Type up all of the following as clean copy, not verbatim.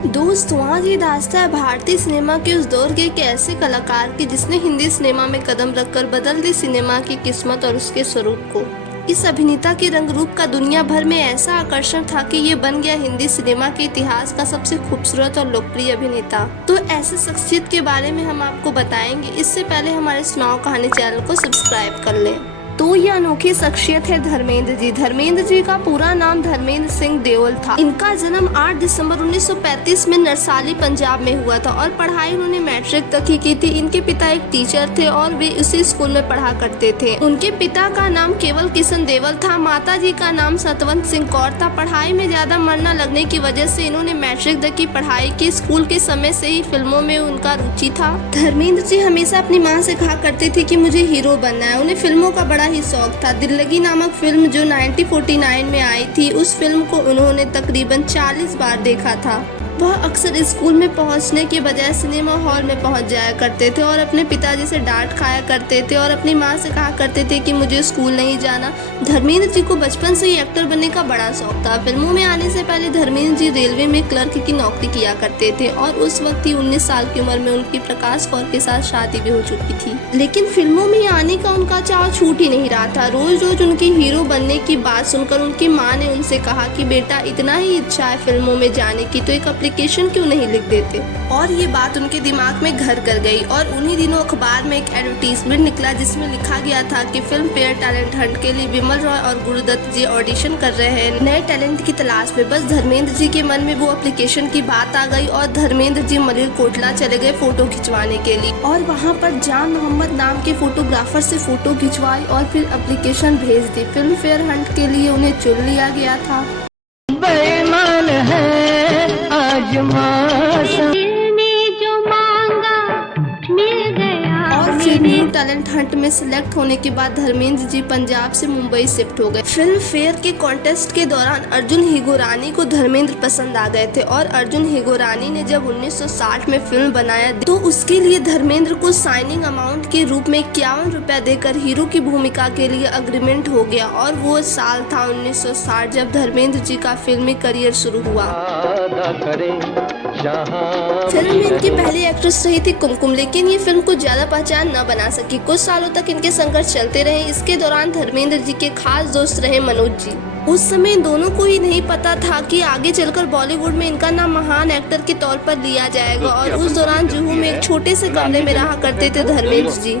दोस्तों, आज ये दास्तां है भारतीय सिनेमा के उस दौर के एक ऐसे कलाकार की जिसने हिंदी सिनेमा में कदम रखकर बदल दी सिनेमा की किस्मत और उसके स्वरूप को। इस अभिनेता के रंग रूप का दुनिया भर में ऐसा आकर्षण था कि ये बन गया हिंदी सिनेमा के इतिहास का सबसे खूबसूरत और लोकप्रिय अभिनेता। तो ऐसे शख्सियत के बारे में हम आपको बताएंगे। इससे पहले हमारे सुनाओ कहानी चैनल को सब्सक्राइब कर लें। तो ये अनोखी शख्सियत है धर्मेंद्र जी। धर्मेंद्र जी का पूरा नाम धर्मेंद्र सिंह देओल था। इनका जन्म 8 दिसंबर 1935 में नरसाली पंजाब में हुआ था और पढ़ाई उन्होंने मैट्रिक तक ही की थी। इनके पिता एक टीचर थे और वे उसी स्कूल में पढ़ा करते थे। उनके पिता का नाम केवल किशन देवल था। माता जी का नाम सतवंत सिंह कौर था। पढ़ाई में ज्यादा मन न लगने की वजह से इन्होंने मैट्रिक तक की पढ़ाई की। स्कूल के समय से ही फिल्मों में उनका रुचि था। धर्मेंद्र जी हमेशा अपनी माँ से कहा करते थे कि मुझे हीरो बनना है। उन्हें फिल्मों का बड़ा ही शौक था। दिल लगी नामक फिल्म जो 1949 में आई थी, उस फिल्म को उन्होंने तकरीबन 40 बार देखा था। वह अक्सर स्कूल में पहुंचने के बजाय सिनेमा हॉल में पहुंच जाया करते थे और अपने पिताजी से डांट खाया करते थे और अपनी मां से कहा करते थे कि मुझे स्कूल नहीं जाना। धर्मेंद्र जी को बचपन से ही एक्टर बनने का बड़ा शौक था। फिल्मों में आने से पहले धर्मेंद्र जी रेलवे में क्लर्क की नौकरी किया करते थे और उस वक्त ही 19 साल की उम्र में उनकी प्रकाश कौर के साथ शादी भी हो चुकी थी। लेकिन फिल्मों में आने का उनका चाव छूट ही नहीं रहा था। रोज रोज उनकी हीरो बनने की बात सुनकर उनकी माँ ने उनसे कहा कि बेटा, इतना ही इच्छा है फिल्मों में जाने की तो एक एप्लीकेशन क्यों नहीं लिख देते। और ये बात उनके दिमाग में घर कर गई और उन्हीं दिनों अखबार में एक एडवर्टीजमेंट निकला जिसमें लिखा गया था कि फिल्म फेयर टैलेंट हंट के लिए विमल रॉय और गुरुदत्त जी ऑडिशन कर रहे हैं नए टैलेंट की तलाश में। बस धर्मेंद्र जी के मन में वो एप्लीकेशन की बात आ गई और धर्मेंद्र जी मलेरकोटला चले गए फोटो खिंचवाने के लिए और वहाँ पर जान मोहम्मद नाम के फोटोग्राफर से फोटो खिंचवाई और फिर एप्लीकेशन भेज दी। फिल्म फेयर हंट के लिए उन्हें चुन लिया गया था। बेईमान है आज दिल ने जो मांगा मिल गया। और फिर न्यू टैलेंट हंट में सिलेक्ट होने के बाद धर्मेंद्र जी पंजाब से मुंबई शिफ्ट हो गए। फिल्म फेयर के कॉन्टेस्ट के दौरान अर्जुन हिगोरानी को धर्मेंद्र पसंद आ गए थे और अर्जुन हिगोरानी ने जब 1960 में फिल्म बनाया तो उसके लिए धर्मेंद्र को साइनिंग अमाउंट के रूप में 51 रुपया देकर हीरो की भूमिका के लिए अग्रीमेंट हो गया। और वो साल था 1960 जब धर्मेंद्र जी का फिल्मी करियर शुरू हुआ। फिल्म में इनकी पहली एक्ट्रेस रही थी कुमकुम, लेकिन ये फिल्म को ज्यादा पहचान न बना सकी। कुछ सालों तक इनके संघर्ष चलते रहे। इसके दौरान धर्मेंद्र जी के खास दोस्त रहे मनोज जी। उस समय इन दोनों को ही नहीं पता था कि आगे चलकर बॉलीवुड में इनका नाम महान एक्टर के तौर पर लिया जाएगा। और उस दौरान जुहू में एक छोटे से कमरे में रहा करते थे धर्मेंद्र जी।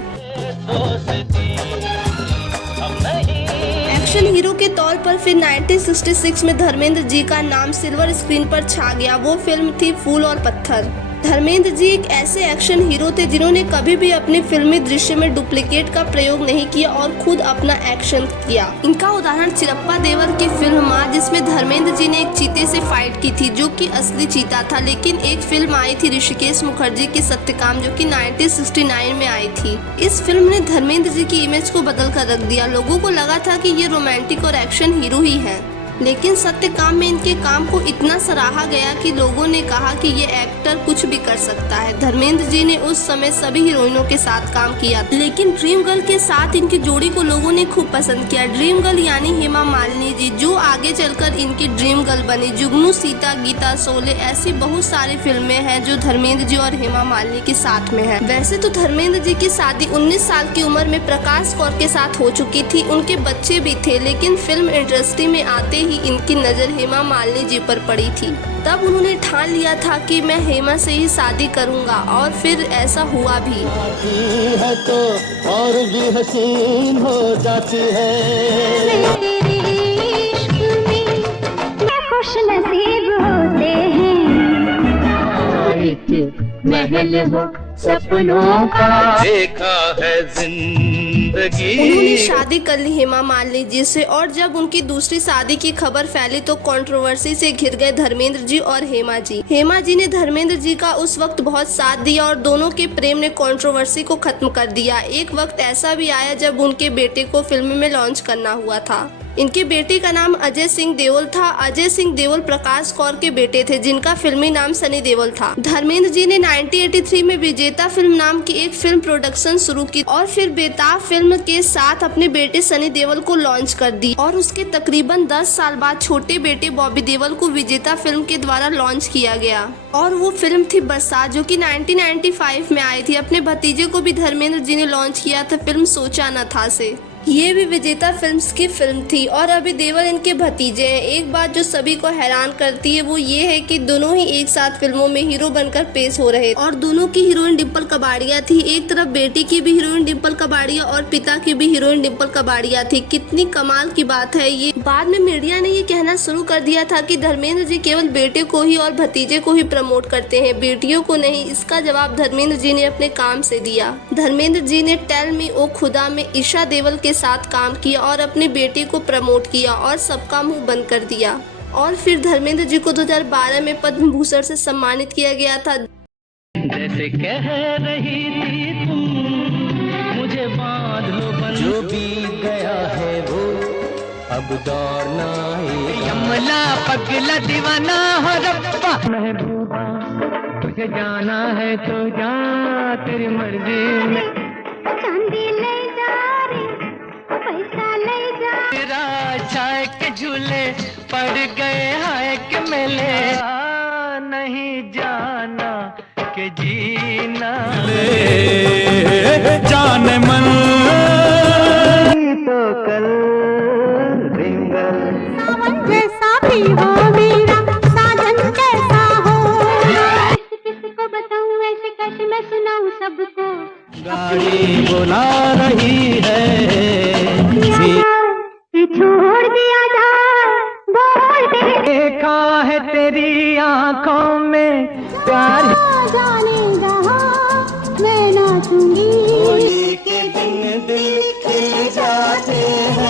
एक्शन हीरो के तौर पर फिर 1966 में धर्मेंद्र जी का नाम सिल्वर स्क्रीन पर छा गया। वो फिल्म थी फूल और पत्थर। धर्मेंद्र जी एक ऐसे एक्शन हीरो थे जिन्होंने कभी भी अपने फिल्मी दृश्य में डुप्लीकेट का प्रयोग नहीं किया और खुद अपना एक्शन किया। इनका उदाहरण चिरप्पा देवर की फिल्म माँ, जिसमें धर्मेंद्र जी ने एक चीते से फाइट की थी जो कि असली चीता था। लेकिन एक फिल्म आई थी ऋषिकेश मुखर्जी की सत्यकाम जो कि 1969 में आई थी। इस फिल्म ने धर्मेंद्र जी की इमेज को बदल कर रख दिया। लोगों को लगा था कि ये रोमांटिक और एक्शन हीरो ही है, लेकिन सत्यकाम में इनके काम को इतना सराहा गया कि लोगों ने कहा कि ये एक्टर कुछ भी कर सकता है। धर्मेंद्र जी ने उस समय सभी हीरोइनों के साथ काम किया, लेकिन ड्रीम गर्ल के साथ इनकी जोड़ी को लोगों ने खूब पसंद किया। ड्रीम गर्ल यानी हेमा मालिनी जी, जो आगे चलकर इनकी ड्रीम गर्ल बनी। जुगनू, सीता, गीता, शोले, ऐसी बहुत सारी फिल्में हैं जो धर्मेंद्र जी और हेमा मालिनी के साथ में है। वैसे तो धर्मेंद्र जी की शादी 19 साल की उम्र में प्रकाश कौर के साथ हो चुकी थी। उनके बच्चे भी थे, लेकिन फिल्म इंडस्ट्री में आते ही इनकी नजर हेमा मालिनी जी पर पड़ी थी। तब उन्होंने ठान लिया था कि मैं हेमा से ही शादी करूंगा और फिर ऐसा हुआ भी। है तो और भी हसीन हो जाती है। तेरे इश्क में खुश नसीब होते हैं। महल हो सपनों का देखा है जिंदगी। उन्होंने शादी कर ली हेमा मालिनी जी से और जब उनकी दूसरी शादी की खबर फैली तो कंट्रोवर्सी से घिर गए धर्मेंद्र जी और हेमा जी। हेमा जी ने धर्मेंद्र जी का उस वक्त बहुत साथ दिया और दोनों के प्रेम ने कंट्रोवर्सी को खत्म कर दिया। एक वक्त ऐसा भी आया जब उनके बेटे को फिल्म में लॉन्च करना हुआ था। इनके बेटे का नाम अजय सिंह देओल था। अजय सिंह देओल प्रकाश कौर के बेटे थे, जिनका फिल्मी नाम सनी देओल था। धर्मेंद्र जी ने 1983 में विजेता फिल्म नाम की एक फिल्म प्रोडक्शन शुरू की और फिर बेताब फिल्म के साथ अपने बेटे सनी देओल को लॉन्च कर दी और उसके तकरीबन 10 साल बाद छोटे बेटे बॉबी देओल को विजेता फिल्म के द्वारा लॉन्च किया गया और वो फिल्म थी बरसात, जो कि 1995 में आई थी। अपने भतीजे को भी धर्मेंद्र जी ने लॉन्च किया था फिल्म सोचा न था से। ये भी विजेता फिल्म्स की फिल्म थी और अभी देओल इनके भतीजे हैं। एक बात जो सभी को हैरान करती है वो ये है कि दोनों ही एक साथ फिल्मों में हीरो बनकर पेश हो रहे और दोनों की हीरोइन डिम्पल कबाड़िया थी। एक तरफ बेटी की भी हीरोइन डिम्पल कबाड़िया और पिता की भी हीरोइन डिम्पल कबाड़िया थी। कितनी कमाल की बात है ये। बाद में मीडिया ने ये कहना शुरू कर दिया था कि धर्मेंद्र जी केवल बेटे को ही और भतीजे को ही प्रमोट करते हैं, बेटियों को नहीं। इसका जवाब धर्मेंद्र जी ने अपने काम से दिया। धर्मेंद्र जी ने टेल मी ओ खुदा में ईशा देओल के साथ काम किया और अपने बेटे को प्रमोट किया और सबका मुंह बंद कर दिया। और फिर धर्मेंद्र जी को 2012 में पद्म भूषण से सम्मानित किया गया था। जैसे कह रही थी तुम मुझे बांध लो बंद, जो बीत गया है वो अब दौड़ना आएगा। यमला पगला दीवाना हो रब्बा महबूबा, तुझे जाना है तो जा तेरी मर्जी में। चांदी ले जा रे, पैसा ले जा। तेरा चाय के झूले पड़ गए हाय के मेले, नहीं जाना के जीना जाने मन तो कल सावन जैसा भी हो मेरा साजन कैसा हो। किस को बताऊं ऐसे कैसे मैं सुनाऊं सबको। गाड़ी बुला रही है छोड़ दिया जाए बोल दे। देखा है तेरी आंखों में प्यार, जाने जहां मैं नाचूंगी। होली के दिन दिल खिल जाते हैं।